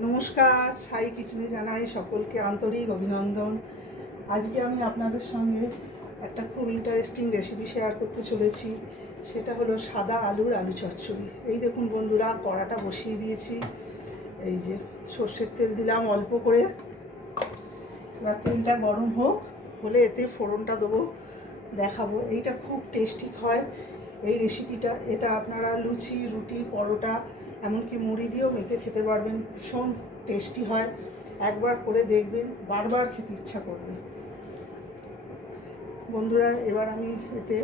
নমস্কার, সাই কিচেনে জানাই সকলকে আন্তরিক অভিনন্দন। আজকে আমি আপনাদের সঙ্গে একটা খুব ইন্টারেস্টিং রেসিপি শেয়ার করতে চলেছি। সেটা হলো সাদা আলুর আলু চচ্চড়ি। এই দেখুন বন্ধুরা, কড়াটা বসিয়ে দিয়েছি। এই যে সর্ষের তেল দিলাম অল্প করে। এবার তেলটা গরম হলে এতে ফোড়নটা দেবো, দেখাবো। এইটা খুব টেস্টি হয় এই রেসিপিটা। এটা আপনারা লুচি, রুটি, পরোটা, এমনকি মুড়ি দিয়েও মেখে খেতে পারবেন। ভীষণ টেস্টি হয়, একবার করে দেখবেন, বারবার খেতে ইচ্ছা করবে বন্ধুরা। এবার আমি এতে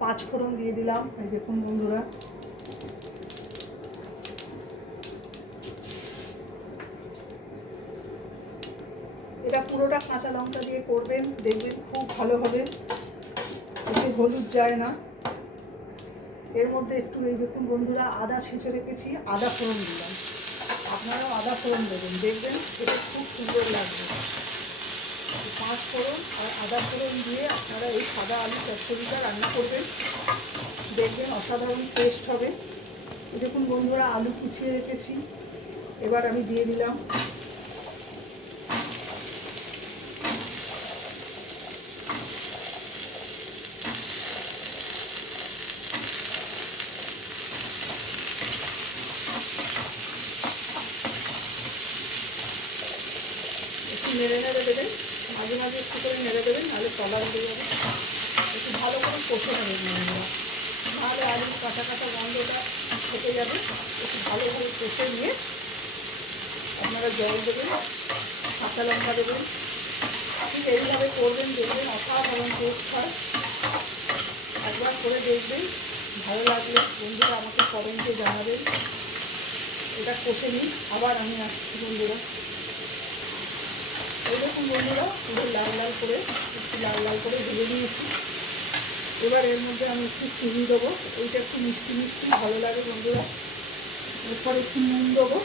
5 ফোড়ন দিয়ে দিলাম। এই দেখুন বন্ধুরা, এটা পুরোটা কাঁচা লঙ্কা দিয়ে করবেন, দেখবেন খুব ভালো হবে। এতে হলুদ যায় না। এর মধ্যে একটু এই দেখুন বন্ধুরা, আদা ছেঁচে রেখেছি, আদা ফোড়ন দিলাম। আপনারাও আদা ফোড়ন দেবেন, দেখবেন এটা খুব সুন্দর লাগবে। 5 ফোড়ন আর আদা ফোড়ন দিয়ে আপনারা এই সাদা আলু চচ্চড়িটা রান্না করবেন, দেখবেন অসাধারণ টেস্ট হবে। দেখুন বন্ধুরা, আলু কুচিয়ে রেখেছি, এবার আমি দিয়ে দিলাম। একটু নেড়ে দেবেন, মাঝে মাঝে একটু করে নেড়ে দেবেন, নাহলে তলা উঠে যাবে। একটু ভালো করে কষে নেবেন বন্ধুরা, নাহলে আলুর কাঁচা কাঁচা গন্ধটা থেকে যাবে। একটু ভালোভাবে কষে নিয়ে আপনারা জল দেবেন, কাঁচা লঙ্কা দেবেন। ঠিক এইভাবে করবেন, দেখবেন অসাধারণ টেস্ট হয়। একবার করে দেখবেন, ভালো লাগলে বন্ধুরা আমাকে কমেন্টে জানাবেন। এটা কষে নিই, আবার আমি আসছি বন্ধুরা। এই দেখুন বন্ধুরা, পুরো লাল লাল করে, একটু লাল লাল করে ভেজে নিয়েছি। এবার এর মধ্যে আমি একটু চিনি দেবো। এইটা একটু মিষ্টি মিষ্টি ভালো লাগে বন্ধুরা। এরপর একটু নুন দেবো।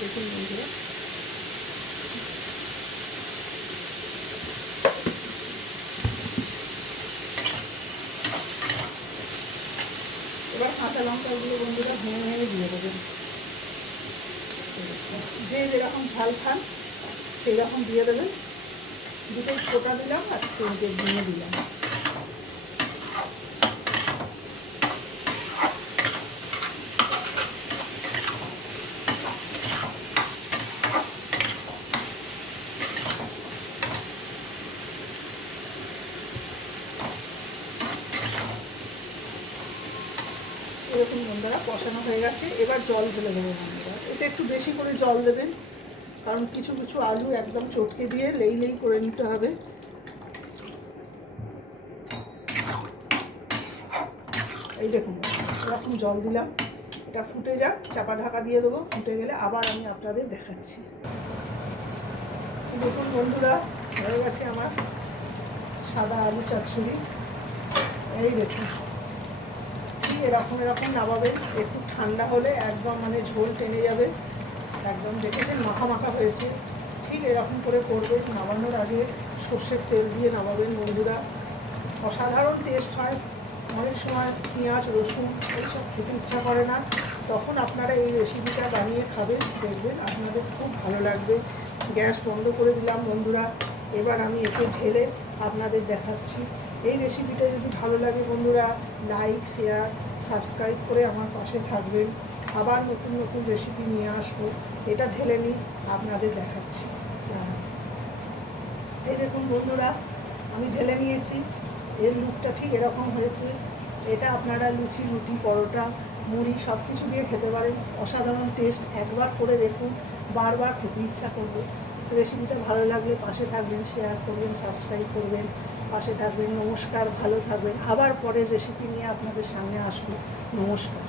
দেখুন বন্ধুরা, এবার কাঁচা লঙ্কাগুলো বন্ধুরা ভেঙে ভেঙে দিয়ে দেবেন। যে যেরকম ঝাল খান সেই রকম দিয়ে দেবেন। দুটোই ফোটা দিলাম আর তিনটে ভেঙে দিলাম। এরকম বন্ধুরা কষানো হয়ে গেছে। এবার জল ঢেলে দেবো বন্ধুরা। এতে একটু বেশি করে জল দেবেন, কারণ কিছু কিছু আলু একদম চটকে দিয়ে লেই লেই করে নিতে হবে। এই দেখুন এরকম জল দিলাম। এটা ফুটে যাক, চাপা ঢাকা দিয়ে দেবো। ফুটে গেলে আবার আমি আপনাদের দেখাচ্ছি। দেখুন বন্ধুরা, হয়ে গেছে আমার সাদা আলু চচ্চড়ি। এই দেখুন, ঠিক এরকম নামাবেন। একটু ঠান্ডা হলে একদম ঝোল টেনে যাবে। একদম দেখেছেন মাখা মাখা হয়েছে। ঠিক এরকম করে করবেন। নামানোর আগে সর্ষের তেল দিয়ে নামাবেন বন্ধুরা, অসাধারণ টেস্ট হয়। অনেক সময় পেঁয়াজ, রসুন এইসব খেতে ইচ্ছা করে না, তখন আপনারা এই রেসিপিটা বানিয়ে খাবেন, দেখবেন আপনাদের খুব ভালো লাগবে। গ্যাস বন্ধ করে দিলাম বন্ধুরা। এবার আমি এতে ঢেলে আপনাদের দেখাচ্ছি। এই রেসিপিটা যদি ভালো লাগে বন্ধুরা, লাইক, শেয়ার, সাবস্ক্রাইব করে আমার পাশে থাকবেন। আবার নতুন নতুন রেসিপি নিয়ে আসবো। এটা ঢেলে নিই, আপনাদের দেখাচ্ছি। এই দেখুন বন্ধুরা, আমি ঢেলে নিয়েছি। এর লুকটা ঠিক এরকম হয়েছে। এটা আপনারা লুচি, রুটি, পরোটা, মুড়ি সব কিছু দিয়ে খেতে পারেন। অসাধারণ টেস্ট, একবার করে দেখুন, বারবার খেতে ইচ্ছা করবে। রেসিপিটা ভালো লাগলে পাশে থাকবেন, শেয়ার করবেন, সাবস্ক্রাইব করবেন, পাশে থাকবেন। নমস্কার, ভালো থাকবেন। আবার পরের রেসিপি নিয়ে আপনাদের সামনে আসবো। নমস্কার।